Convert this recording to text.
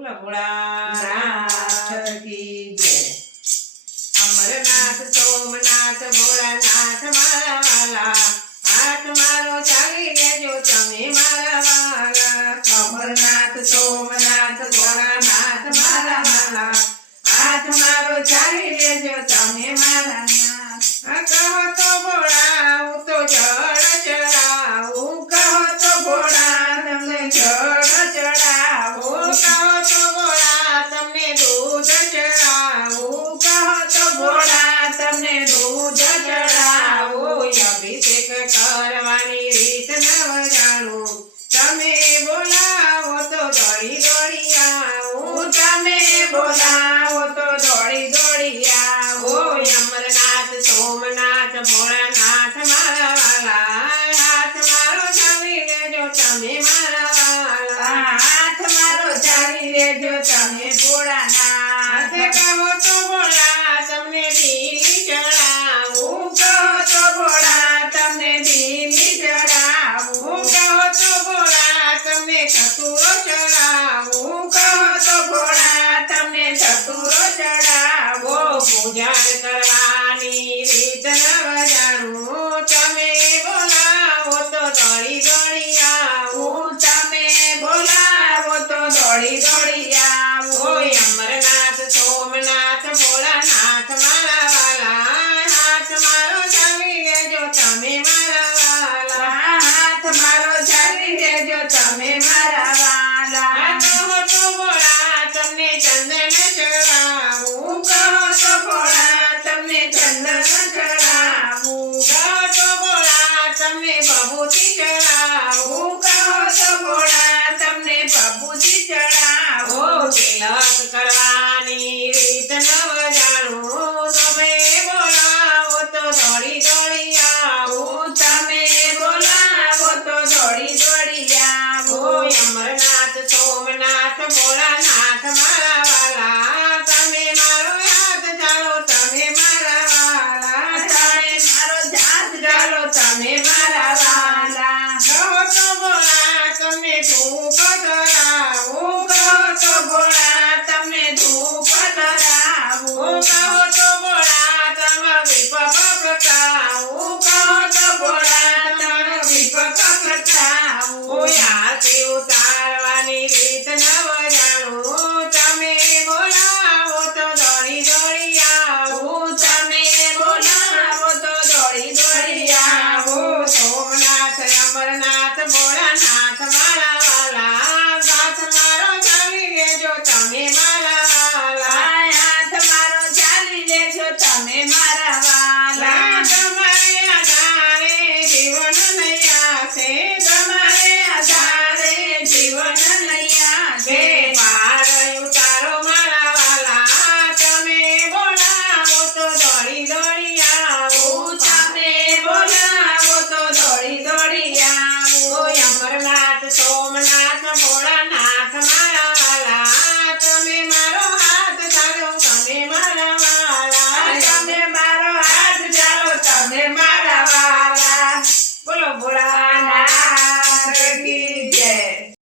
ભોલા ભોળાનાથ કી જય। અમરનાથ સોમનાથ ભોળાનાથ મારા વાલા, હાથ મારો ચાલી લેજો તમે મારા વાલા। અમરનાથ સોમનાથ ભોળાનાથ મારા વાલા, હાથ મારો ચાલી લેજો તમે મારા નાથ। કહો તો ભોળા હું તો જળ ચડાવું, કહો તો ભોળા તમને જળ ચડાવું, કહો તો ભોળા તમને દૂધ ચડાવું, કહો તો ભોળા તમને દૂધ ચડાવું। અભિષેક કરવાની રીત નવ જાણું, તમે બોલાવો તો દોડી દોડી આવું, તમે બોલાવો તો દોડી દોડી આવું। અમરનાથ સોમનાથ ભોળાનાથ મારા વાલા, હાથ મારો ચાલી લેજો તમે મારા વાલા, હાથ મારો ચાલી લેજો તમે ભોળાનાથ। કહો તો ભોળા તમને દિલી ચડાવું, કહો તો ભોળા તમને દિલી ચડાવું, કહો તો ભોળા તમને ચતુરો ચડાવું, કહો તો ભોળા તમને ચતુરો ચડાવો। પૂજન કરવાની રીત નવ જાણું, તમે બોલાવો તો દોડી દોડી આવું, તમે બોલાવો તો દોડી દોડી આવું। અમરનાથ સોમનાથ ભોળાનાથ મારા વાલા, હાથ મારો ચાલી લેજો તમે મારા વાલા, હાથ મારો ચાલી લેજો તમે મારા વાલા। કહો તો ભોળા તમને ચંદન ચડાવું, કહો તો ભોળા તમને ચંદન ચડાવું, કહો તો ભોળા તમને ભભૂતિ ચડાવું, કહો તો ભોળા તમને ભભૂતિ ચડાવો। તિલક કરવાની રીત નવ જાણું, તમે બોલાવો તો દોડી દોડી આવું, તમે બોલાવો તો દોડી દોડી આવો। અમરનાથ સોમનાથ ભોળાનાથ